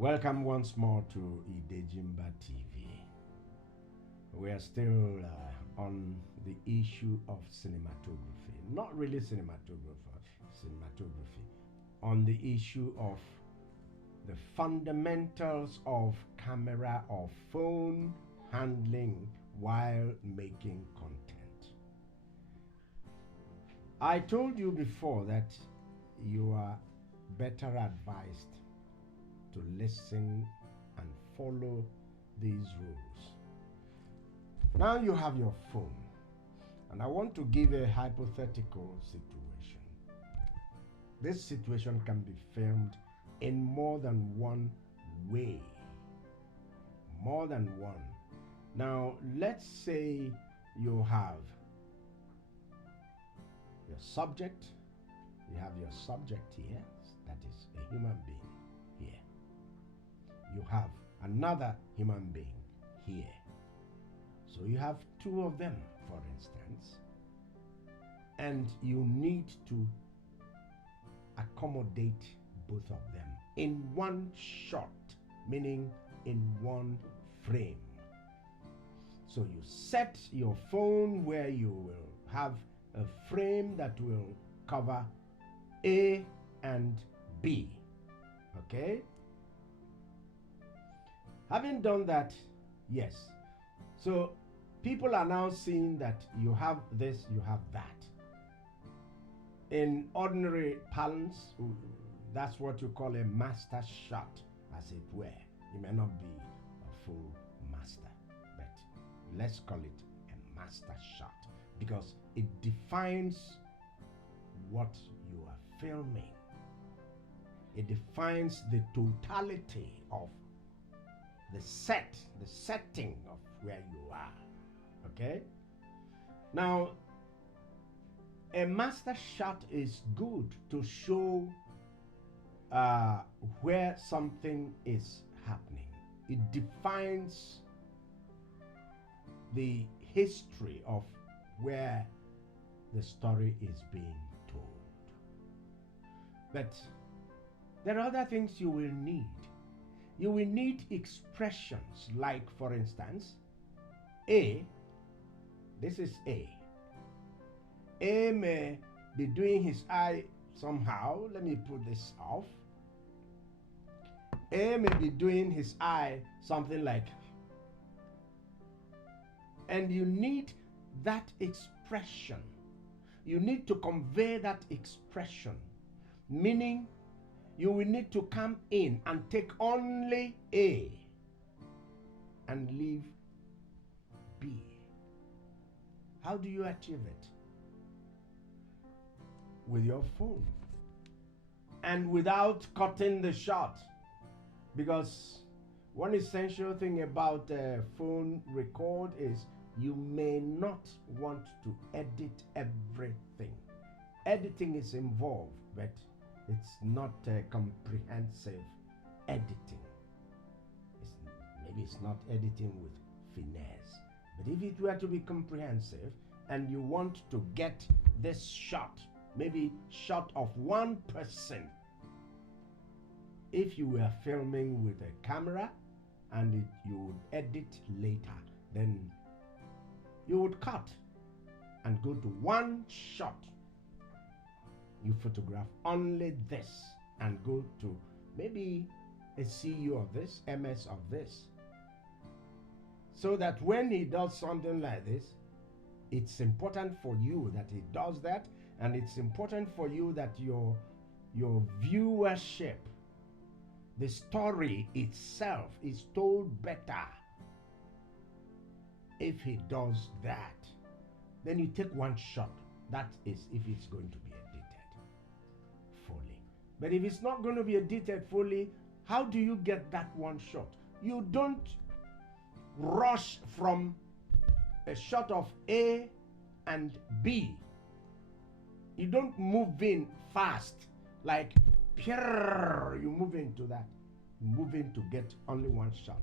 Welcome once more to Idejimba TV. We are still on the issue of cinematography. Not really cinematography, on the issue of the fundamentals of camera or phone handling while making content. I told you before that you are better advised to listen and follow these rules. Now you have your phone, and I want to give a hypothetical situation. This situation can be filmed in more than one way. More than one. Now, let's say you have your subject. You have your subject here, that is a human being here. You have another human being here. So you have two of them, for instance, and you need to accommodate both of them in one shot, meaning in one frame. So you set your phone where you will have a frame that will cover A and B. Okay? Having done that, yes. So people are now seeing that you have this, you have that. In ordinary parlance, that's what you call a master shot, as it were. You may not be a full master, but let's call it a master shot because it defines what you are filming. It defines the totality of the setting of where you are. Okay? Now, a master shot is good to show where something is happening. It defines the history of where the story is being told. But there are other things you will need. You will need expressions like, for instance, A. This is A. A may be doing his eye somehow. Let me put this off. A may be doing his eye something like, and you need that expression. You need to convey that expression, meaning you will need to come in and take only A and leave B. How do you achieve it? With your phone and without cutting the shot, because one essential thing about a phone record is you may not want to edit everything. Editing is involved, but it's not a comprehensive editing. Maybe it's not editing with finesse, but if it were to be comprehensive and you want to get this shot, maybe shot of one person, if you were filming with a camera and you would edit later, then you would cut and go to one shot. You photograph only this and go to maybe a CEO of this, MS of this, so that when he does something like this, it's important for you that he does that, and it's important for you that your viewership, the story itself, is told better if he does that. Then you take one shot. That is if it's going to be edited fully. But if it's not going to be edited fully, how do you get that one shot? You don't rush from a shot of A and B. You don't move in fast like you move into that. You move in to get only one shot.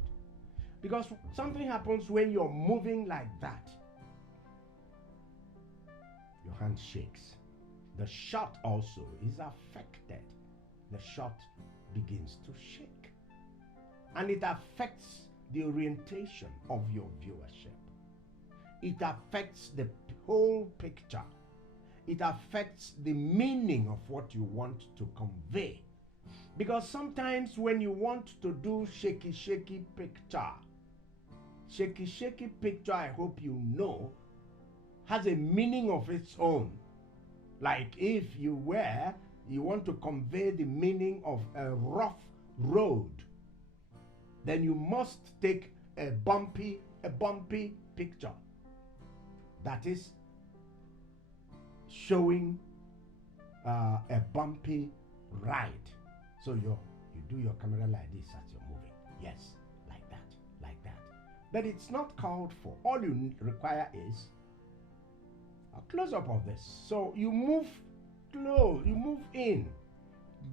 Because something happens when you're moving like that. Your hand shakes. The shot also is affected. The shot begins to shake. and it affects the orientation of your viewership. It affects the whole picture. It affects the meaning of what you want to convey. Because sometimes when you want to do shaky picture, I hope you know, has a meaning of its own. Like if you want to convey the meaning of a rough road, then you must take a bumpy picture that is showing a bumpy ride. So you do your camera like this as you're moving. Yes, like that. But it's not called for. All you require is a close-up of this. So you move close, you move in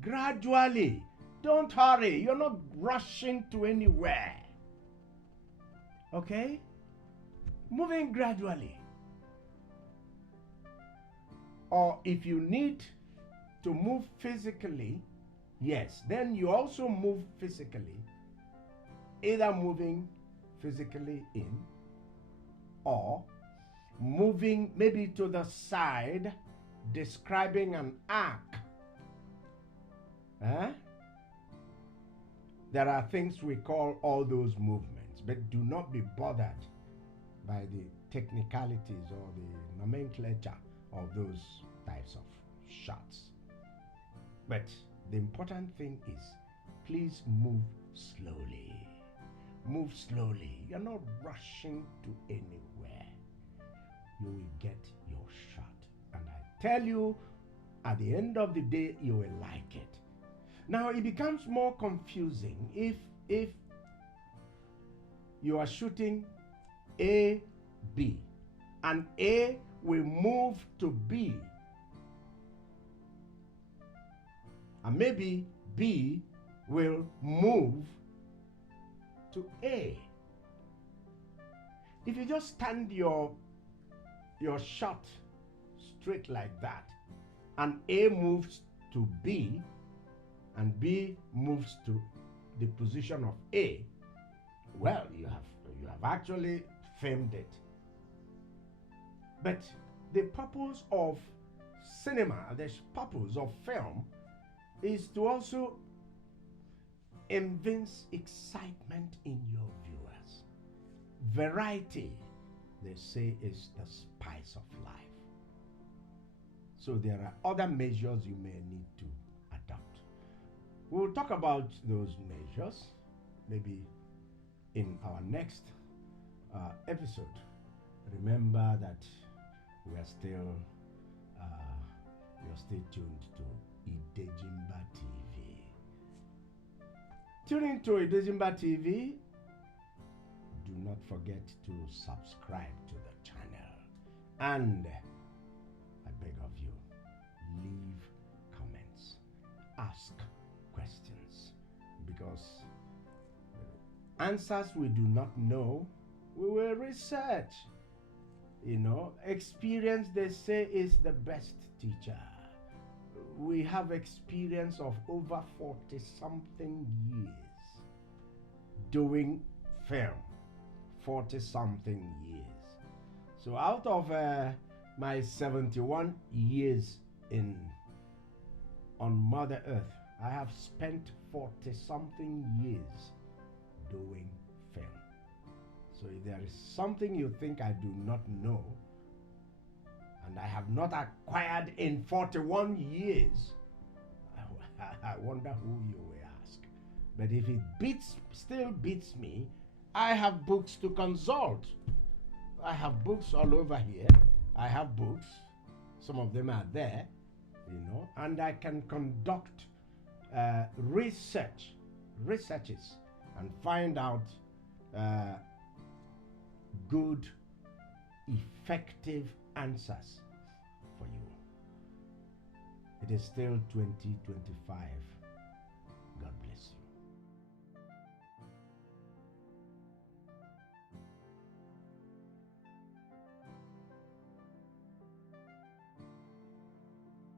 gradually. Don't hurry. You're not rushing to anywhere. Okay? Moving gradually. Or if you need to move physically, yes, then you also move physically. Either moving physically in or moving maybe to the side, describing an arc. There are things we call all those movements, but do not be bothered by the technicalities or the nomenclature of those types of shots. But the important thing is, please move slowly. Move slowly. You're not rushing to anywhere. You will get your shot. And I tell you, at the end of the day, you will like it. Now, it becomes more confusing if you are shooting A, B, and A will move to B, and maybe B will move to A. If you just stand your shot straight like that, and A moves to B, and B moves to the position of A, well, you have actually filmed it. But the purpose of cinema, the purpose of film, is to also evince excitement in your viewers. Variety, they say, is the spice of life. So there are other measures you may need to adopt. We'll talk about those measures maybe in our next episode. Remember that you're still tuned to Idejimba TV. Tune into Idejimba TV. Do not forget to subscribe to the channel. And I beg of you, leave comments. Ask questions. Because answers we do not know, we will research. Experience, they say, is the best teacher. We have experience of over 40-something years doing film. 40-something years. So out of my 71 years on Mother Earth, I have spent 40-something years doing film. So if there is something you think I do not know, and I have not acquired in 41 years, I wonder who you will ask. But if it still beats me, I have books to consult. I have books all over here. I have books. Some of them are there, and I can conduct researches and find out good, effective answers for you. It is still 2025.